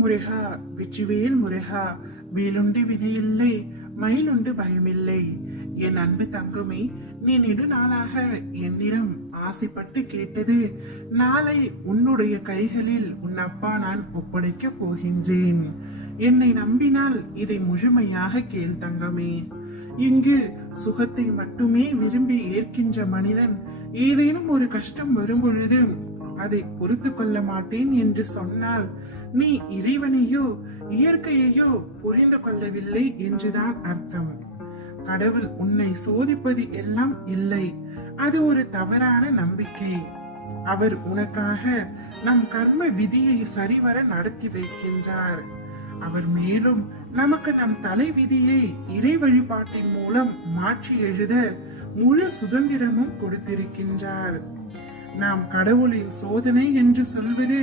முருகா, வெற்றிவேல் முருகா, வேலுண்டு வினையில்லை, மயிலுண்டு பயமில்லை. என் அன்பு தங்கமே, நீ நெடுநாளாக என்னிடம் ஆசைப்பட்டு கேட்டது நாளை உன்னுடைய கைகளில் உன் அப்பா நான் ஒப்படைக்க போகின்றேன். என்னை நம்பினால் இதை முழுமையாக கேள் தங்கமே. இங்கு சுகத்தை மட்டுமே விரும்பி ஏற்கின்ற மனிதன் ஏதேனும் ஒரு கஷ்டம் வரும் பொழுது அதை பொறுத்து கொள்ள மாட்டேன் என்று சொன்னால் நீ இறைவனையோ இயற்கையையோ புரிந்து கொள்ளவில்லை என்றுதான் அர்த்தம். கடவுள் உன்னை சோதிப்பது எல்லாம் இல்லை, அது ஒரு தவறான நம்பிக்கை. அவர் உனக்காக நம் கர்ம விதியை சரிவர நடத்தி வைக்கின்றார். அவர் மேலும் நமக்கு நம் தலை விதியை இறை வழிபாட்டின் மூலம் மாற்றி எழுத முழு சுதந்திரமும் கொடுத்திருக்கின்றார். நாம் கடவுளின் சோதனை என்று சொல்வது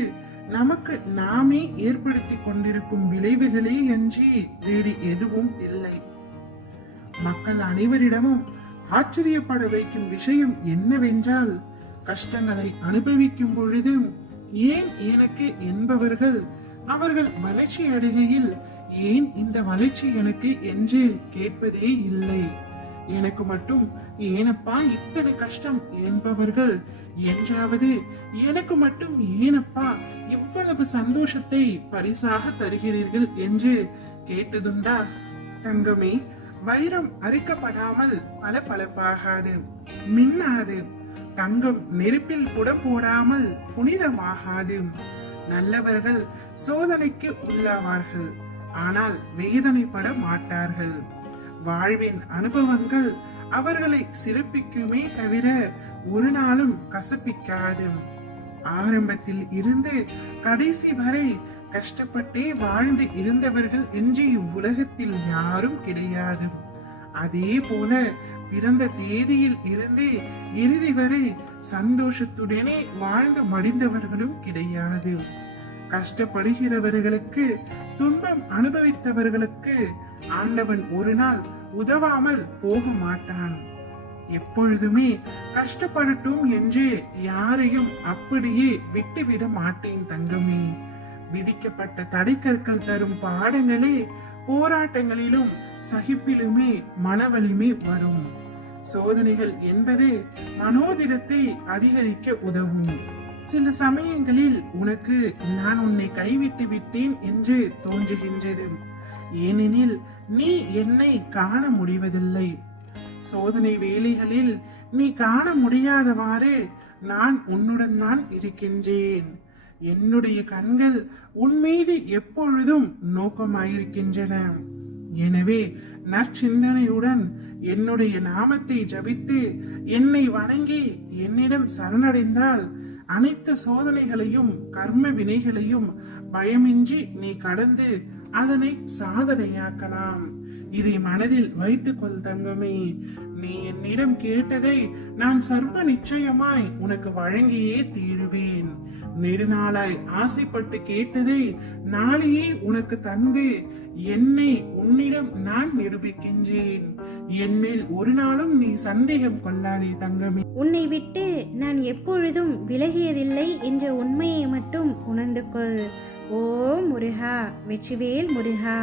நமக்கு நாமே ஏற்படுத்தி கொண்டிருக்கும் விளைவுகளே அன்றி வேறு எதுவும் இல்லை. மக்கள் அனைவரிடமும் ஆச்சரியப்பட வைக்கும் விஷயம் என்னவென்றால், கஷ்டங்களை அனுபவிக்கும் பொழுதும் ஏன் எனக்கு என்பவர்கள் அவர்கள் வளர்ச்சி அடைகையில் ஏன் இந்த வளர்ச்சி எனக்கு என்று கேட்பதே இல்லை. எனக்கு மட்டும் ஏனப்பா இத்தனை கஷ்டம் என்பவர்கள் என்றாவது எனக்கு மட்டும் ஏனப்பா இவ்வளவு சந்தோஷத்தை பரிசாக தருகிறீர்கள் என்று கேட்டதுண்டா? தங்கமே, வைரம் அரிக்கப்படாமல் பளபளப்பாகாது, மின்னாது. தங்கம் நெருப்பில் புடம் போடாமல் புனிதமாகாது. நல்லவர்கள் சோதனைக்கு உள்ளாவார்கள், ஆனால் வேதனைப்பட மாட்டார்கள். வாழ்வின் அனுபவங்கள் அவர்களை சிறப்பிக்குமே தவிர ஒரு நாளும் கசப்பிக்காது. ஆரம்பத்தில் இருந்து கடைசி வரை கஷ்டப்பட்டே வாழ்ந்து இருந்தவர்கள் என்று இவ்வுலகத்தில் யாரும் கிடையாது. அதே போல பிறந்த தேதியில் இருந்து இறுதி வரை சந்தோஷத்துடனே வாழ்ந்து மடிந்தவர்களும் கிடையாது. கஷ்டப்படுகிறவர்களுக்கு, துன்பம் அனுபவித்தவர்களுக்கு ஆண்டவன் ஒரு நாள் உதவாமல் போக மாட்டான். எப்பொழுதுமே கஷ்டப்படட்டும் என்று யாரையும் அப்படியே விட்டுவிட மாட்டேன் தங்கமே. விதிக்கப்பட்ட தடைக்கற்கள் தரும் பாடங்களே போராட்டங்களிலும் சகிப்பிலுமே மனவலிமை வரும். சோதனைகள் என்பது மனோதிடத்தை அதிகரிக்க உதவும். சில சமயங்களில் உனக்கு நான் உன்னை கைவிட்டு விட்டேன் என்று தோன்றுகின்றது. ஏனெனில் நீ என்னை காண முடிவதில்லை. சோதனை வேளைகளில் நீ காண முடியாதவாறு நான் உன்னுடன் தான் இருக்கின்றேன். என்னுடைய கண்கள் உன் மீது எப்பொழுதும் நோக்கமாயிருக்கின்றன. எனவே நற்சிந்தனையுடன் என்னுடைய நாமத்தை ஜபித்து என்னை வணங்கி என்னிடம் சரணடைந்தால் அனைத்து சோதனைகளையும் கர்ம வினைகளையும் பயமின்றி நீ கடந்து அதனை சாதனையாக்கலாம். இதை மனதில் வைத்துக் கொள் தங்கமே. நீ என்னிடம் கேட்டதை நான் சர்வ நிச்சயமாய் உனக்கு வழங்கியே தீருவேன். நெடுநாளாய் ஆசைப்பட்டு கேட்டதை நாளையே உனக்கு தந்து என்னை உன்னிடம் நான் நிரூபிக்கின்றேன். என்மேல் ஒரு நாளும் நீ சந்தேகம் கொள்ளாதே தங்கமே. உன்னை விட்டு நான் எப்பொழுதும் விலகியதில்லை என்ற உண்மையை மட்டும் உணர்ந்து கொள். ஓ முருகா, வெற்றிவேல் முருகா.